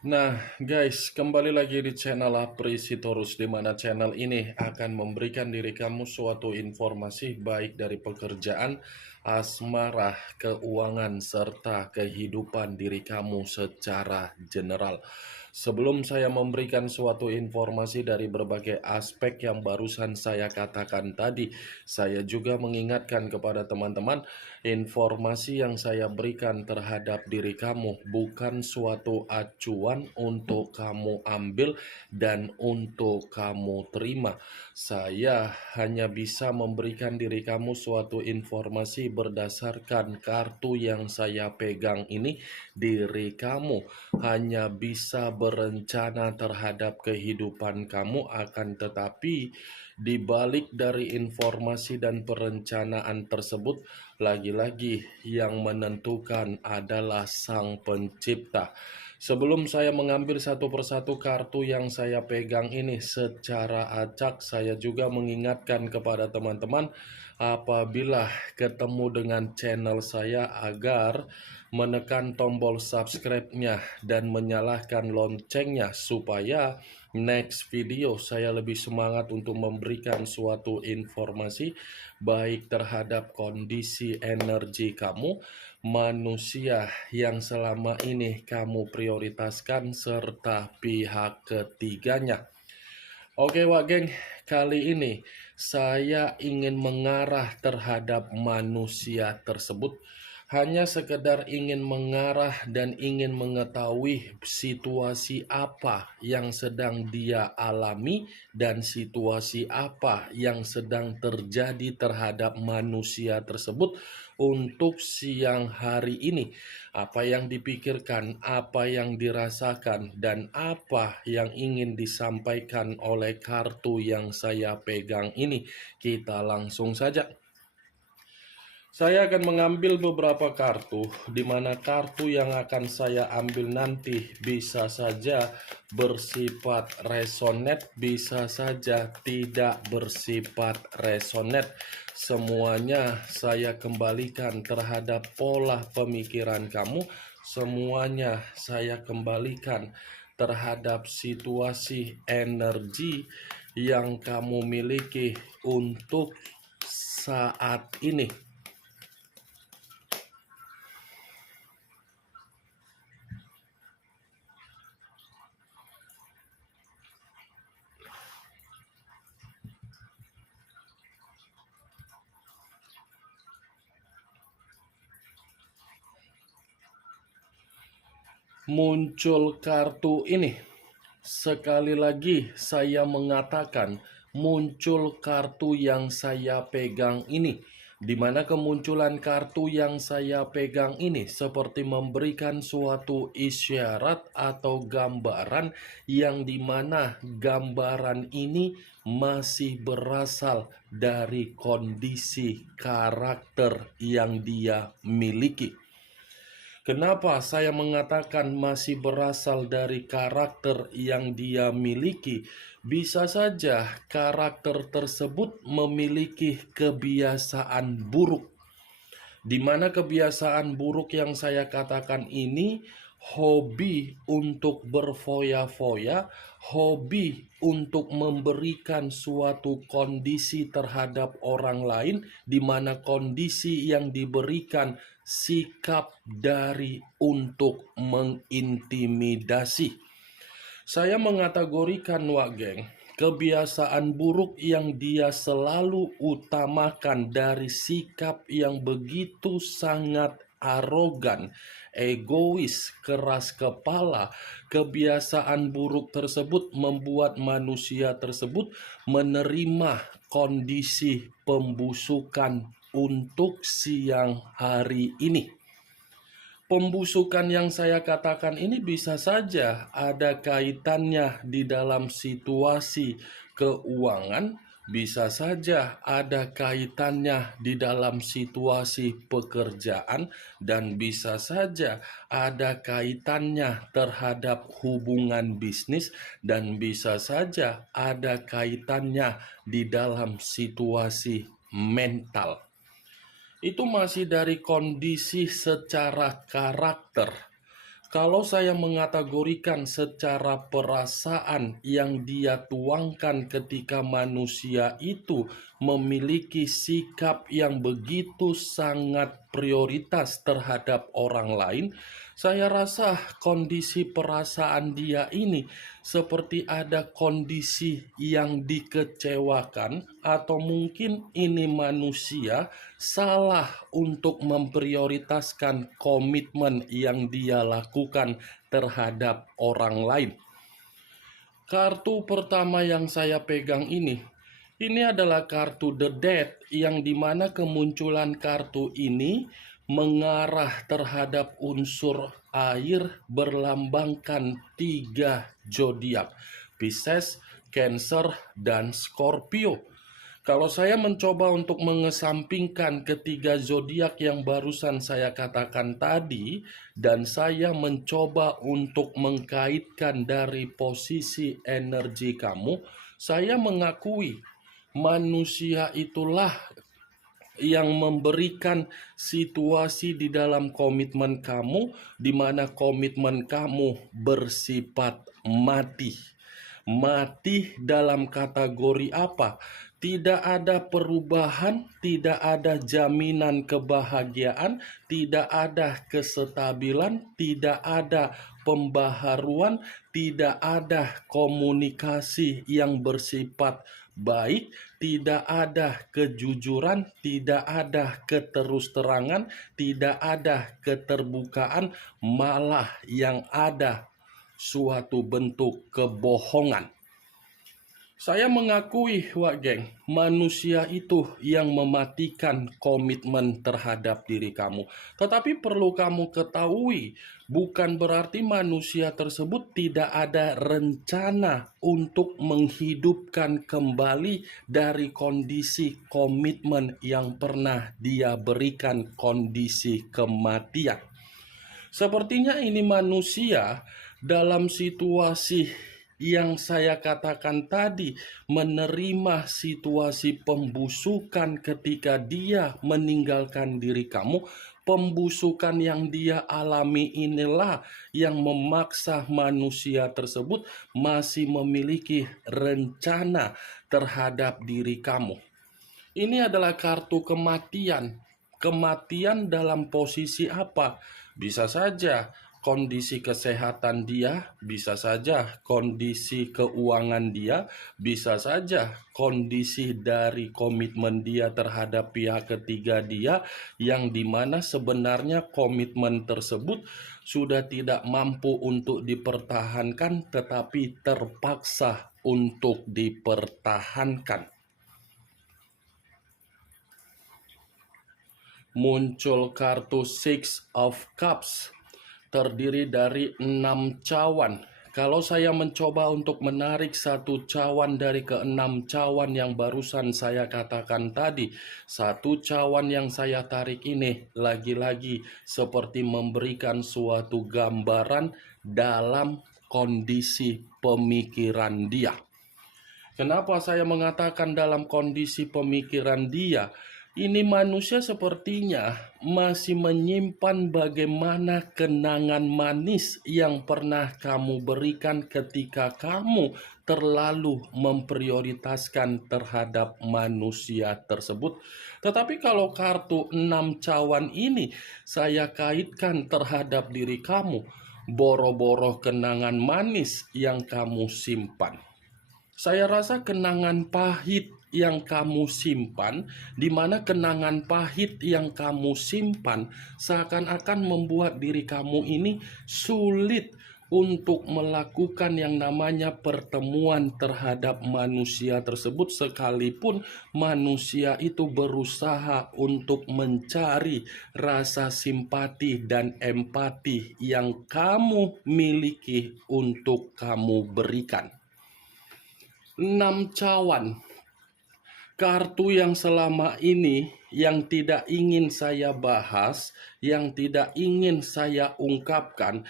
Nah, guys, kembali lagi di channel Aprisitorus, di mana channel ini akan memberikan diri kamu suatu informasi baik dari pekerjaan, asmara, keuangan, serta kehidupan diri kamu secara general. Sebelum saya memberikan suatu informasi dari berbagai aspek yang barusan saya katakan tadi, saya juga mengingatkan kepada teman-teman, informasi yang saya berikan terhadap diri kamu bukan suatu acuan untuk kamu ambil dan untuk kamu terima. Saya hanya bisa memberikan diri kamu suatu informasi berdasarkan kartu yang saya pegang ini. Diri kamu hanya bisa berencana terhadap kehidupan kamu, akan tetapi di balik dari informasi dan perencanaan tersebut, lagi-lagi yang menentukan adalah Sang Pencipta. Sebelum saya mengambil satu persatu kartu yang saya pegang ini secara acak, saya juga mengingatkan kepada teman-teman apabila ketemu dengan channel saya agar menekan tombol subscribe-nya dan menyalakan loncengnya supaya next video saya lebih semangat untuk memberikan suatu informasi baik terhadap kondisi energi kamu, manusia yang selama ini kamu prioritaskan, serta pihak ketiganya. Oke Wak Geng, kali ini saya ingin mengarah terhadap manusia tersebut. Hanya sekedar ingin mengarah dan ingin mengetahui situasi apa yang sedang dia alami dan situasi apa yang sedang terjadi terhadap manusia tersebut untuk siang hari ini. Apa yang dipikirkan, apa yang dirasakan, dan apa yang ingin disampaikan oleh kartu yang saya pegang ini. Kita langsung saja. Saya akan mengambil beberapa kartu, di mana kartu yang akan saya ambil nanti bisa saja bersifat resonate, bisa saja tidak bersifat resonate. Semuanya saya kembalikan terhadap pola pemikiran kamu, semuanya saya kembalikan terhadap situasi energi yang kamu miliki untuk saat ini. Muncul kartu ini. Sekali lagi saya mengatakan, muncul kartu yang saya pegang ini, di mana kemunculan kartu yang saya pegang ini seperti memberikan suatu isyarat atau gambaran yang dimana gambaran ini masih berasal dari kondisi karakter yang dia miliki. Kenapa saya mengatakan masih berasal dari karakter yang dia miliki? Bisa saja karakter tersebut memiliki kebiasaan buruk, di mana kebiasaan buruk yang saya katakan ini hobi untuk berfoya-foya, hobi untuk memberikan suatu kondisi terhadap orang lain, di mana kondisi yang diberikan sikap dari untuk mengintimidasi. Saya mengategorikan Wak Geng, kebiasaan buruk yang dia selalu utamakan dari sikap yang begitu sangat arogan, egois, keras kepala. Kebiasaan buruk tersebut membuat manusia tersebut menerima kondisi pembusukan untuk siang hari ini. Pembusukan yang saya katakan ini bisa saja ada kaitannya di dalam situasi keuangan, bisa saja ada kaitannya di dalam situasi pekerjaan, dan bisa saja ada kaitannya terhadap hubungan bisnis, dan bisa saja ada kaitannya di dalam situasi mental. Itu masih dari kondisi secara karakter. Kalau saya mengategorikan secara perasaan yang dia tuangkan ketika manusia itu memiliki sikap yang begitu sangat prioritas terhadap orang lain, saya rasa kondisi perasaan dia ini seperti ada kondisi yang dikecewakan, atau mungkin ini manusia salah untuk memprioritaskan komitmen yang dia lakukan terhadap orang lain. Kartu pertama yang saya pegang ini adalah kartu The Death, yang dimana kemunculan kartu ini mengarah terhadap unsur air berlambangkan 3 zodiak: Pisces, Cancer, dan Scorpio. Kalau saya mencoba untuk mengesampingkan ketiga zodiak yang barusan saya katakan tadi, dan saya mencoba untuk mengkaitkan dari posisi energi kamu, saya mengakui manusia itulah yang memberikan situasi di dalam komitmen kamu, di mana komitmen kamu bersifat mati. Mati dalam kategori apa? Tidak ada perubahan, tidak ada jaminan kebahagiaan, tidak ada kestabilan, tidak ada pembaharuan, tidak ada komunikasi yang bersifat baik, tidak ada kejujuran, tidak ada keterus-terangan, tidak ada keterbukaan, malah yang ada suatu bentuk kebohongan. Saya mengakui, Wak Geng, manusia itu yang mematikan komitmen terhadap diri kamu. Tetapi perlu kamu ketahui, bukan berarti manusia tersebut tidak ada rencana untuk menghidupkan kembali dari kondisi komitmen yang pernah dia berikan, kondisi kematian. Sepertinya ini manusia dalam situasi yang saya katakan tadi, menerima situasi pembusukan ketika dia meninggalkan diri kamu. Pembusukan yang dia alami inilah yang memaksa manusia tersebut masih memiliki rencana terhadap diri kamu. Ini adalah kartu kematian. Kematian dalam posisi apa? Bisa saja kondisi kesehatan dia, bisa saja kondisi keuangan dia, bisa saja kondisi dari komitmen dia terhadap pihak ketiga dia, yang dimana sebenarnya komitmen tersebut sudah tidak mampu untuk dipertahankan, tetapi terpaksa untuk dipertahankan. Muncul kartu Six of Cups, terdiri dari 6 cawan. Kalau saya mencoba untuk menarik satu cawan dari ke-6 cawan yang barusan saya katakan tadi, satu cawan yang saya tarik ini lagi-lagi seperti memberikan suatu gambaran dalam kondisi pemikiran dia. Kenapa saya mengatakan dalam kondisi pemikiran dia? Ini manusia sepertinya masih menyimpan bagaimana kenangan manis yang pernah kamu berikan ketika kamu terlalu memprioritaskan terhadap manusia tersebut. Tetapi kalau kartu 6 cawan ini saya kaitkan terhadap diri kamu, boro-boro kenangan manis yang kamu simpan. Saya rasa kenangan pahit yang kamu simpan, di mana kenangan pahit yang kamu simpan seakan-akan membuat diri kamu ini sulit untuk melakukan yang namanya pertemuan terhadap manusia tersebut, sekalipun manusia itu berusaha untuk mencari rasa simpati dan empati yang kamu miliki untuk kamu berikan. 6 cawan, kartu yang selama ini yang tidak ingin saya bahas, yang tidak ingin saya ungkapkan,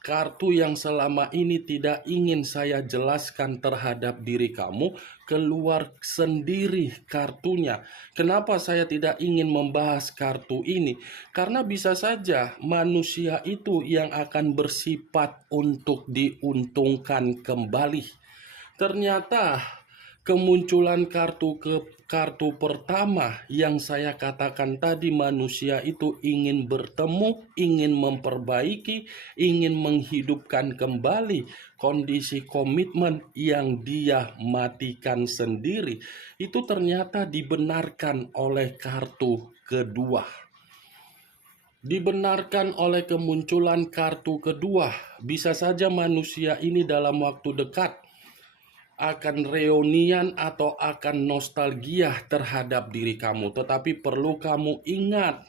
kartu yang selama ini tidak ingin saya jelaskan terhadap diri kamu. keluar sendiri kartunya. Kenapa saya tidak ingin membahas kartu ini? Karena bisa saja manusia itu yang akan bersifat untuk diuntungkan kembali. Ternyata kemunculan kartu pertama yang saya katakan tadi, manusia itu ingin bertemu, ingin memperbaiki, ingin menghidupkan kembali kondisi komitmen yang dia matikan sendiri. Itu ternyata dibenarkan oleh kartu kedua. Dibenarkan oleh kemunculan kartu kedua. Bisa saja manusia ini dalam waktu dekat akan reunian atau akan nostalgia terhadap diri kamu. Tetapi perlu kamu ingat,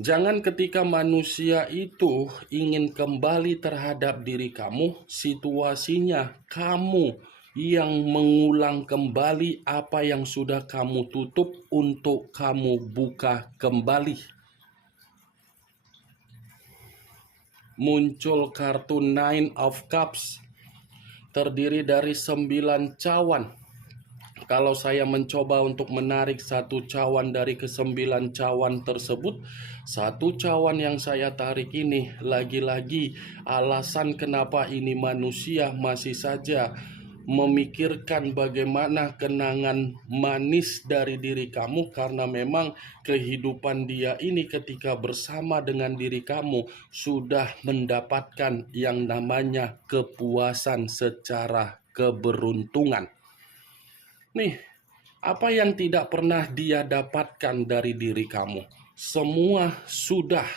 jangan ketika manusia itu ingin kembali terhadap diri kamu, situasinya kamu yang mengulang kembali apa yang sudah kamu tutup untuk kamu buka kembali. Muncul kartu Nine of Cups, terdiri dari 9 cawan. Kalau saya mencoba untuk menarik satu cawan dari ke-9 cawan tersebut, satu cawan yang saya tarik ini lagi-lagi alasan kenapa ini manusia masih saja memikirkan bagaimana kenangan manis dari diri kamu, karena memang kehidupan dia ini ketika bersama dengan diri kamu sudah mendapatkan yang namanya kepuasan secara keberuntungan. Nih, apa yang tidak pernah dia dapatkan dari diri kamu? Semua sudah.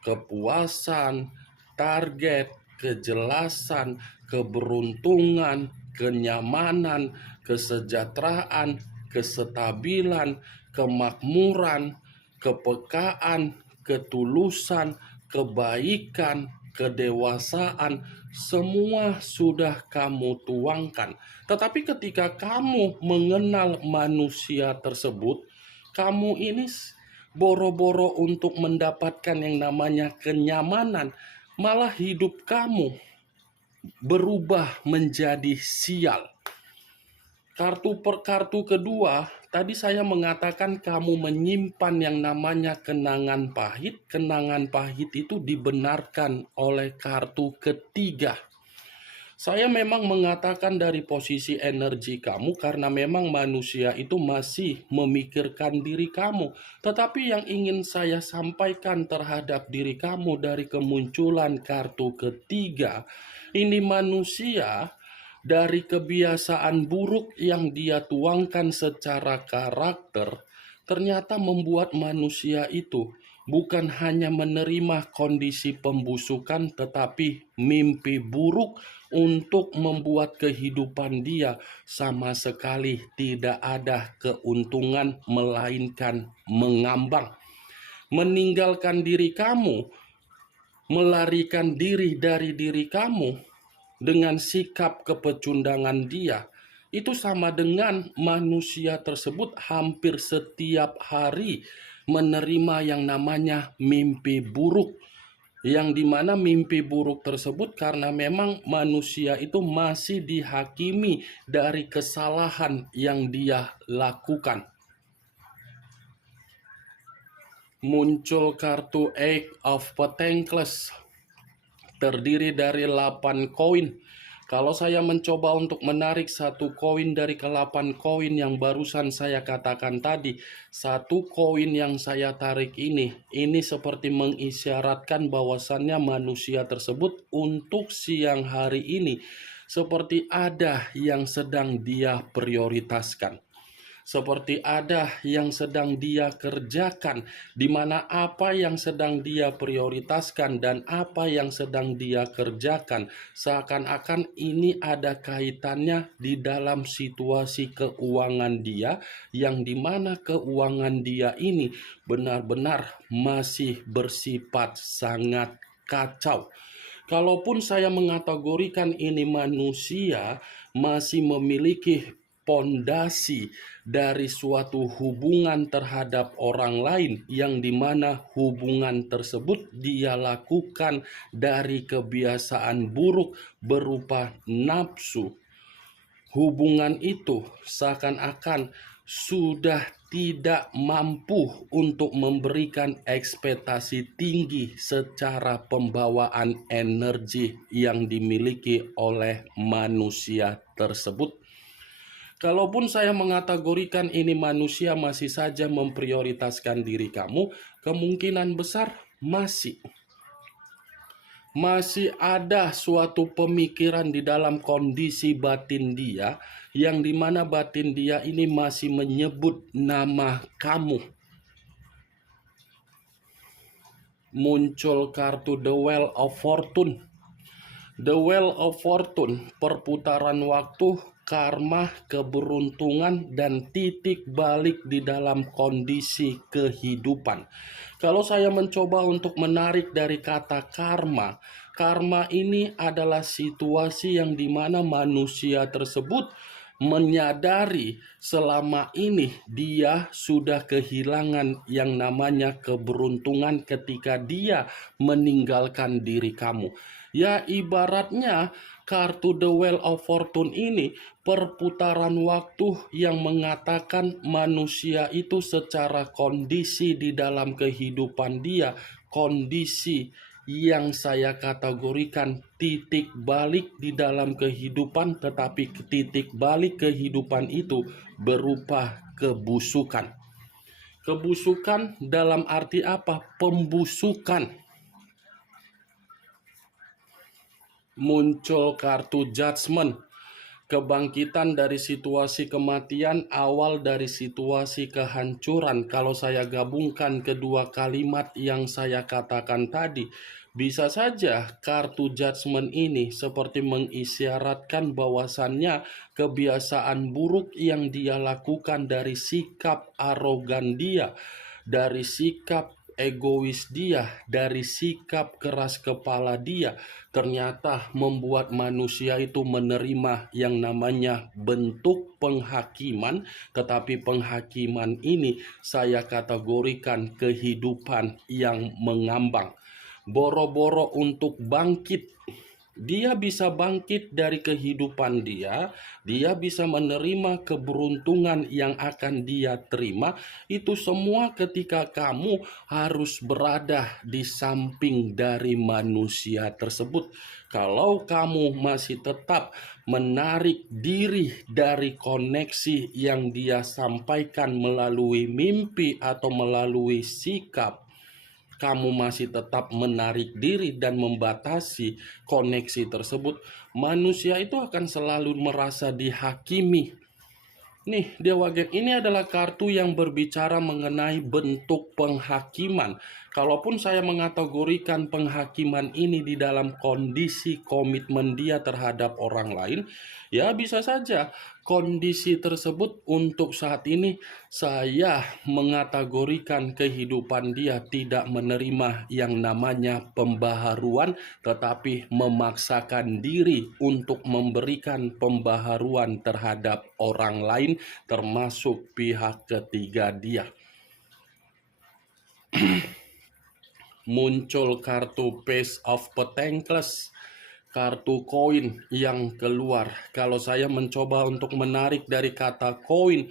Kepuasan, target, kejelasan, keberuntungan, kenyamanan, kesejahteraan, kestabilan, kemakmuran, kepekaan, ketulusan, kebaikan, kedewasaan, semua sudah kamu tuangkan. Tetapi ketika kamu mengenal manusia tersebut, kamu ini boro-boro untuk mendapatkan yang namanya kenyamanan, malah hidup kamu berubah menjadi sial. Kartu kedua, tadi saya mengatakan kamu menyimpan yang namanya kenangan pahit. Kenangan pahit itu dibenarkan oleh kartu ketiga. Saya memang mengatakan dari posisi energi kamu karena memang manusia itu masih memikirkan diri kamu. Tetapi yang ingin saya sampaikan terhadap diri kamu dari kemunculan kartu ketiga, ini manusia dari kebiasaan buruk yang dia tuangkan secara karakter, ternyata membuat manusia itu bukan hanya menerima kondisi pembusukan, tetapi mimpi buruk untuk membuat kehidupan dia sama sekali tidak ada keuntungan, melainkan mengambang. Meninggalkan diri kamu, melarikan diri dari diri kamu dengan sikap kepecundangan dia, itu sama dengan manusia tersebut hampir setiap hari menerima yang namanya mimpi buruk, yang dimana mimpi buruk tersebut karena memang manusia itu masih dihakimi dari kesalahan yang dia lakukan. Muncul kartu Eight of Pentacles, terdiri dari 8 koin. Kalau saya mencoba untuk menarik satu koin dari ke-8 koin yang barusan saya katakan tadi, satu koin yang saya tarik ini seperti mengisyaratkan bahwasannya manusia tersebut untuk siang hari ini seperti ada yang sedang dia prioritaskan. Seperti ada yang sedang dia kerjakan, di mana apa yang sedang dia prioritaskan dan apa yang sedang dia kerjakan seakan-akan ini ada kaitannya di dalam situasi keuangan dia, yang dimana keuangan dia ini benar-benar masih bersifat sangat kacau. Kalaupun saya mengategorikan ini manusia masih memiliki pondasi dari suatu hubungan terhadap orang lain, yang dimana hubungan tersebut dia lakukan dari kebiasaan buruk berupa nafsu. hubungan itu seakan-akan sudah tidak mampu untuk memberikan ekspektasi tinggi secara pembawaan energi yang dimiliki oleh manusia tersebut. Kalaupun saya mengategorikan ini manusia masih saja memprioritaskan diri kamu, kemungkinan besar masih ada suatu pemikiran di dalam kondisi batin dia, yang dimana batin dia ini masih menyebut nama kamu. Muncul kartu The Wheel of Fortune. The Wheel of Fortune, perputaran waktu, karma, keberuntungan, dan titik balik di dalam kondisi kehidupan. Kalau saya mencoba untuk menarik dari kata karma, karma ini adalah situasi yang dimana manusia tersebut menyadari selama ini dia sudah kehilangan yang namanya keberuntungan ketika dia meninggalkan diri kamu. Ya, ibaratnya kartu The Wheel of Fortune ini perputaran waktu yang mengatakan manusia itu secara kondisi di dalam kehidupan dia, kondisi yang saya kategorikan titik balik di dalam kehidupan, tetapi titik balik kehidupan itu berupa kebusukan. Kebusukan dalam arti apa? Pembusukan. Muncul kartu Judgment, kebangkitan dari situasi kematian, awal dari situasi kehancuran. Kalau saya gabungkan kedua kalimat yang saya katakan tadi, bisa saja kartu Judgment ini seperti mengisyaratkan bahwasannya kebiasaan buruk yang dia lakukan dari sikap arogan dia, dari sikap egois dia, dari sikap keras kepala dia, ternyata membuat manusia itu menerima yang namanya bentuk penghakiman. Tetapi penghakiman ini saya kategorikan kehidupan yang mengambang. Boro-boro untuk bangkit, dia bisa bangkit dari kehidupan dia bisa menerima keberuntungan yang akan dia terima. Itu semua ketika kamu harus berada di samping dari manusia tersebut. Kalau kamu masih tetap menarik diri dari koneksi yang dia sampaikan melalui mimpi atau melalui sikap, kamu masih tetap menarik diri dan membatasi koneksi tersebut, manusia itu akan selalu merasa dihakimi. Nih, Dewa Geng ini adalah kartu yang berbicara mengenai bentuk penghakiman. Kalaupun saya mengategorikan penghakiman ini di dalam kondisi komitmen dia terhadap orang lain, ya bisa saja kondisi tersebut untuk saat ini saya mengategorikan kehidupan dia tidak menerima yang namanya pembaharuan, tetapi memaksakan diri untuk memberikan pembaharuan terhadap orang lain, termasuk pihak ketiga dia. Muncul kartu Page of Pentacles, kartu koin yang keluar. Kalau saya mencoba untuk menarik dari kata koin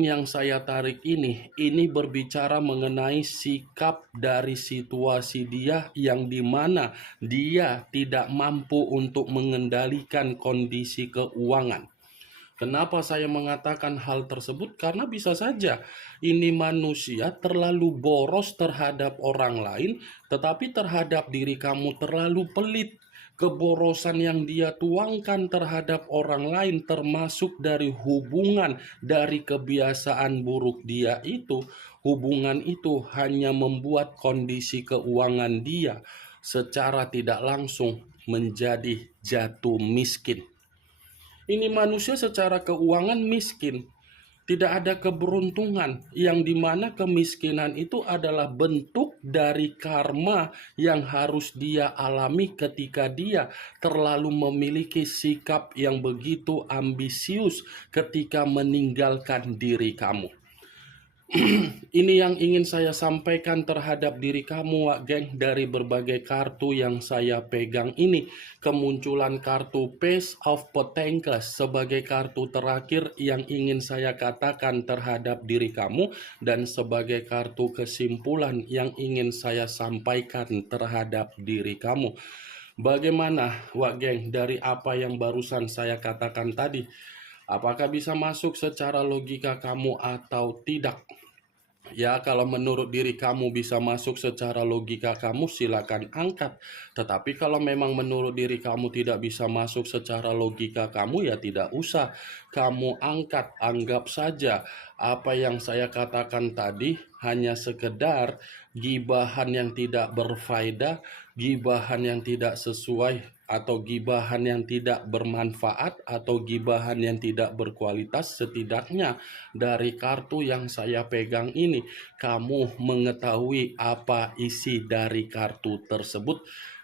yang saya tarik ini berbicara mengenai sikap dari situasi dia yang dimana dia tidak mampu untuk mengendalikan kondisi keuangan. Kenapa saya mengatakan hal tersebut? Karena bisa saja ini manusia terlalu boros terhadap orang lain, tetapi terhadap diri kamu terlalu pelit. Keborosan yang dia tuangkan terhadap orang lain, termasuk dari hubungan, dari kebiasaan buruk dia itu, hubungan itu hanya membuat kondisi keuangan dia secara tidak langsung menjadi jatuh miskin. Ini manusia secara keuangan miskin, tidak ada keberuntungan, yang dimana kemiskinan itu adalah bentuk dari karma yang harus dia alami ketika dia terlalu memiliki sikap yang begitu ambisius ketika meninggalkan diri kamu. Ini yang ingin saya sampaikan terhadap diri kamu, Wak Geng, dari berbagai kartu yang saya pegang ini. Kemunculan kartu Page of Pentacles sebagai kartu terakhir yang ingin saya katakan terhadap diri kamu, dan sebagai kartu kesimpulan yang ingin saya sampaikan terhadap diri kamu. Bagaimana, Wak Geng, dari apa yang barusan saya katakan tadi? Apakah bisa masuk secara logika kamu atau tidak? Ya, kalau menurut diri kamu bisa masuk secara logika kamu, silakan angkat. Tetapi kalau memang menurut diri kamu tidak bisa masuk secara logika kamu, ya tidak usah kamu angkat. Anggap saja apa yang saya katakan tadi hanya sekedar gibahan yang tidak berfaedah, gibahan yang tidak sesuai, atau gibahan yang tidak bermanfaat, atau gibahan yang tidak berkualitas. Setidaknya dari kartu yang saya pegang ini, kamu mengetahui apa isi dari kartu tersebut.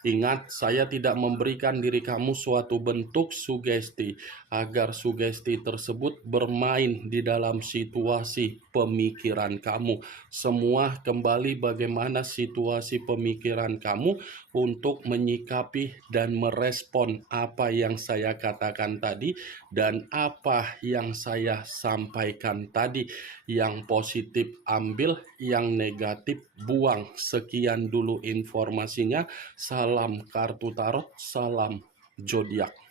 Ingat, saya tidak memberikan diri kamu suatu bentuk sugesti agar sugesti tersebut bermain di dalam situasi pemikiran kamu. Semua kembali bagaimana situasi pemikiran kamu untuk menyikapi dan merespon apa yang saya katakan tadi dan apa yang saya sampaikan tadi. Yang positif ambil, yang negatif buang. Sekian dulu informasinya. Salam kartu tarot, salam zodiak.